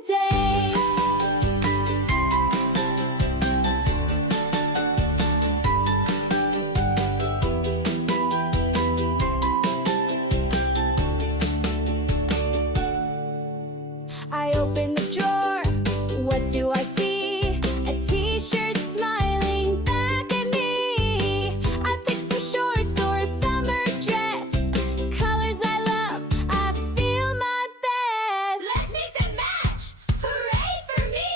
today. I open the drawer, what do I see? A t-shirt smiling back at me. I pick some shorts or a summer dress. Colors I love, I feel my best. Let's mix and match, hooray for me!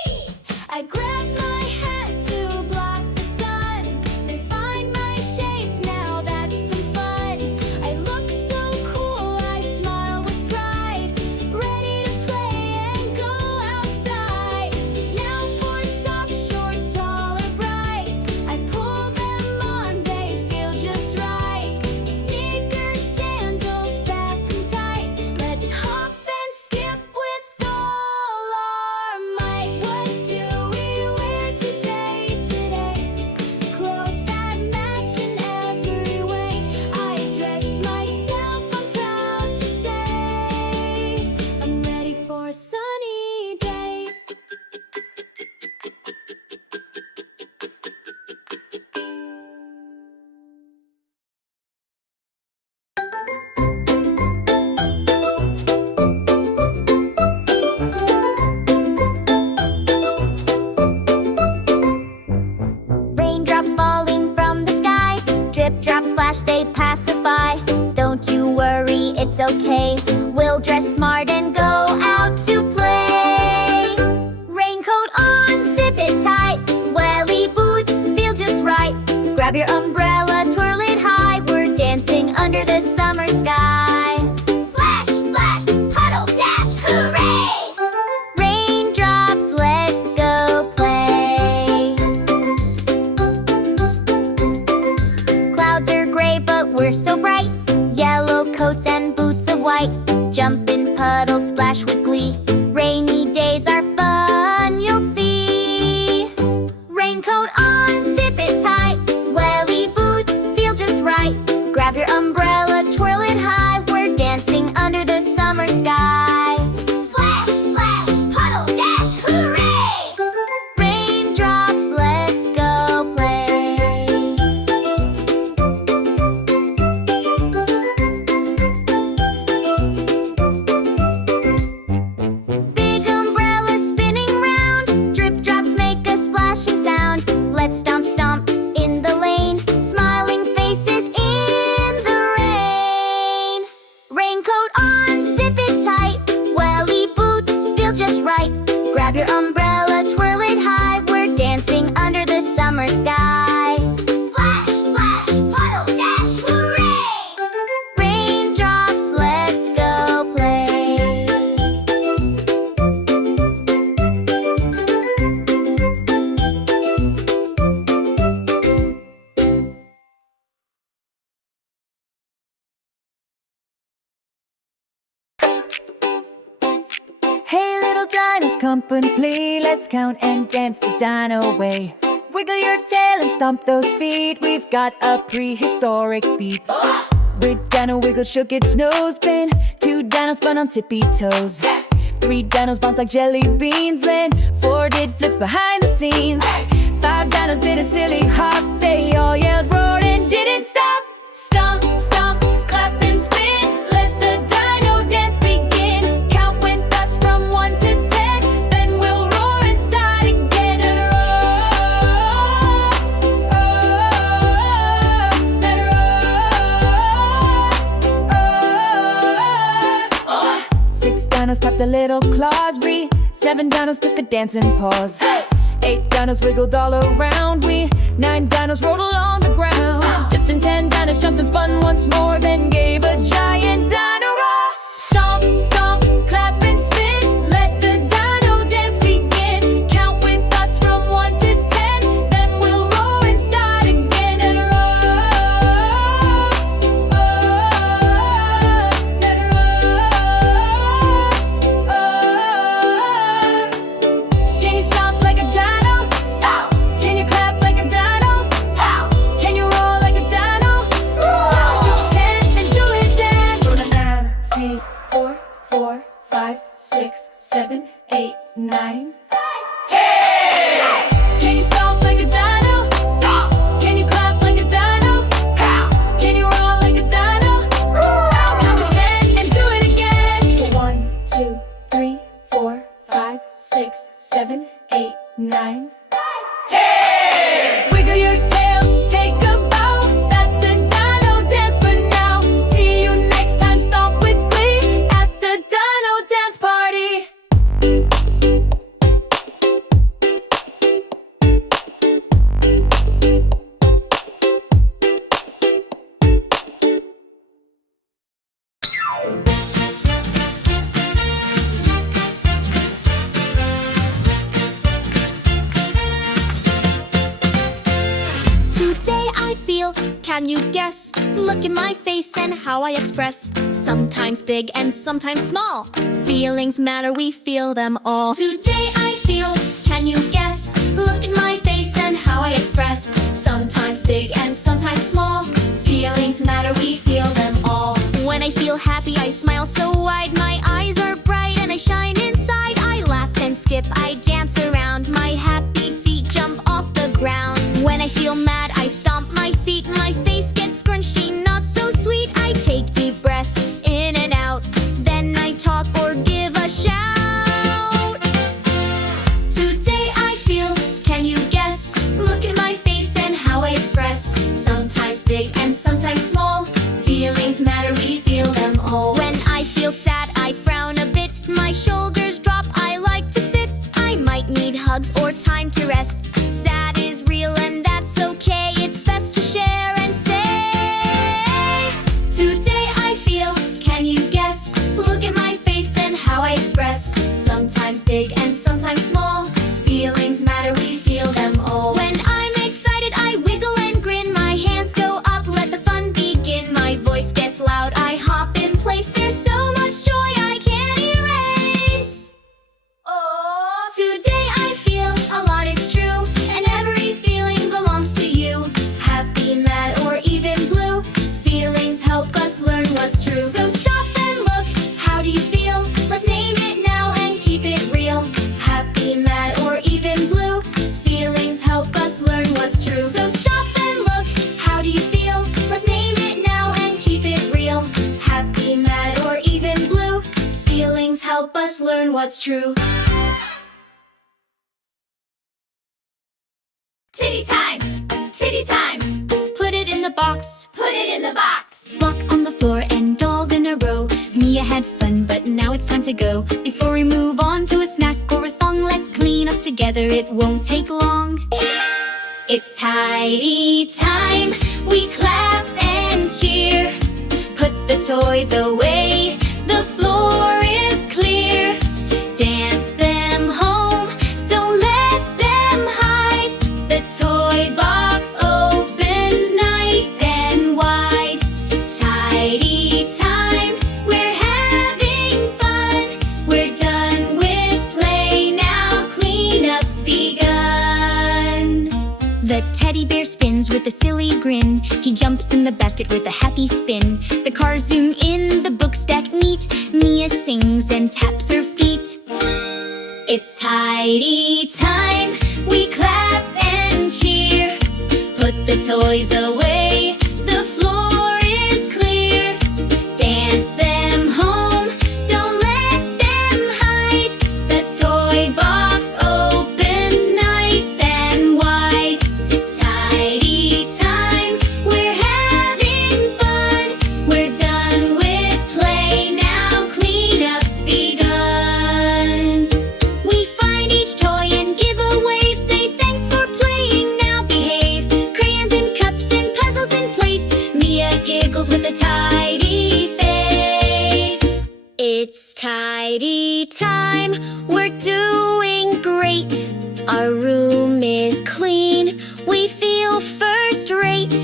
I grab my hat to block the sun, then find my shades, now that's some fun. I look so cool, I smile with pride, ready to play and go outside. Now for socks, short, tall or bright, I pull them on, they feel just right. Sneakers, sandals, fast and tight, let's hop and skip with all our might. What do we wear today, today? Clothes that match in every way. I dress myself, I'm proud to say I'm ready for a sunny day. Raindrops falling from the sky, drip, drop, splash, they pass us by. Don't you worry, it's okay, we'll dress smart and go out to play. Raincoat on, zip it tight, welly boots feel just right. Grab your umbrella, twirl it high, we're dancing under the summer sky. Splash, splash, puddle, dash, hooray! Raindrops, let's go play. Clouds are gray, but we're so bright. Yellow coats and boots of white. Jump in puddles, splash with glee. Rainy days are fun, you'll see. Raincoat on, zip it tight. Welly boots feel just right. Grab your umbrella, twirl it high. We're dancing under the summer sky. Splash, splash, puddle, dash, hooray! Raindrops, let's go play. Big umbrella spinning round, drip drops make a splashing sound. Let's stomp, stomp in the lane, smiling faces in the rain. Raincoat on, zip it tight, welly boots feel just right. Grab your umbrella, twirl it high, we're dancing under the summer sky. Splash, splash, puddle, dash, hooray! Raindrops, let's go play. Hey little dinos, come and play. Let's count and dance the dino way. Wiggle your tail and stomp those feet. We've got a prehistoric beat. Big dino wiggled, shook its nose. Pin 2 dinos spun on tippy toes. 3 dinos bounced like jelly beans. Then 4 did flips behind the scenes. 5 dinos did a silly hop. They all yelled, roared, and didn't stop. Stomp, stomp, clap and spin. Let the dino dance begin. Count with us from 1 to 10. Then we'll roar and start again. And roar, and roar. 6 dinos tapped their little claws. 7 dinos took a dancing pause. 8 dinos wiggled all around. 9 dinos rolled along the ground. Just in 10 dinos jumped and spun once more, then gave a giant dino roar. Stomp, stomp, clap and spin. Let the dino dance begin. Count with us from 1 to 10. Then we'll roar and start again. And roar, and roar. Can you stomp like a dino? Stomp. Can you clap like a dino? How? Can you roar like a dino? Roar. 10 and do it 7, 8, 9. Can you stomp like a dino? Stomp. Can you clap like a dino? Clap. Can you roar like a dino? Roar. Count to 10 and do it again. 1, 2, 3, 4, 5, 6, 7, 8, 9. Wiggle your tail, take a bow. That's the Dino Dance for now. See you next time, stomp with glee at the Dino Dance Party. Today I feel, can you guess? Look in my face and how I express. Sometimes big and sometimes small. Feelings matter, we feel them all. Today I feel, can you guess? Look in my face and how I express. Sometimes big and sometimes small. Feelings matter, we feel them all. When I feel happy, I smile so wide. My eyes are bright and I shine inside. I laugh and skip, I dance around. My happy feet jump off the ground. When I feel mad, I stomp my feet. My face gets scrunchy, not so sweet. I take deep breaths in and out. Then I talk or give a shout. Today I feel, can you guess? Look at my face and how I express. Sometimes big and sometimes small. Feelings matter, we feel them all. When I feel sad, I frown a bit. My shoulders drop, I like to sit. I might need hugs or time to rest. Sad is real and that's okay. It's best to share and say, today I feel, can you guess? Look at my face and how I express. Sometimes big and sometimes small. Feelings matter, we feel them all. When I'm excited, I wiggle and grin. My hands go up, let the fun begin. My voice gets loud, I hop in place. There's so much joy I can't erase. Oh, today I feel a lot, it's true. And every feeling belongs to you. Happy, mad, or even blue. Feelings help us learn what's true. So stop and look, how do you feel? Let's name it now and keep it real. Happy, mad, or even blue. Feelings help us learn what's true. So stop and look, how do you feel? Let's name it now and keep it real. Happy, mad, or even blue. Feelings help us learn what's true. Titty time! Titty time! Put it in the box. Put it in the box. Block on the floor and dolls in a row. Mia had fun, but now it's time to go. Before we move on to a snack or a song, let's clean up together, it won't take long. It's tidy time. We clap and cheer. Put the toys away. The floor is clear. Dance them home. Don't let them hide. The toy box opens nice and wide. Tidy time. We're having fun. We're done with play now. Cleanup's begun. The teddy bear spins with a silly grin. He jumps in the basket with a happy spin. The cars zoom in, the books stack neat. Mia sings and taps her feet. It's tidy time. We clap and cheer. Put the toys away. The floor is clear. Dance them home. Don't let them hide. The toy box opens nice and wide. Tidy time. We're having fun. We're done with play now. Cleanup's begun. We find each toy and give a wave. Say thanks for playing, now behave. Crayons and cups and puzzles in place. Mia giggles with a tidy face. It's tidy time. We're doing great. Our room is clean. We feel first rate.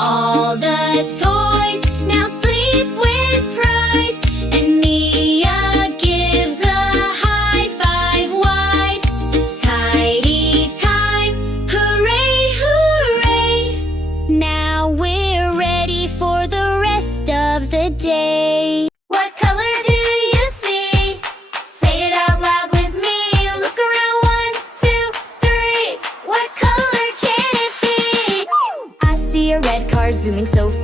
All the toys now sleep with pride. And Mia gives a high five wide. Tidy time. Hooray, hooray. Now we're ready for the rest of the day. What color do you see? Say it out loud. zooming so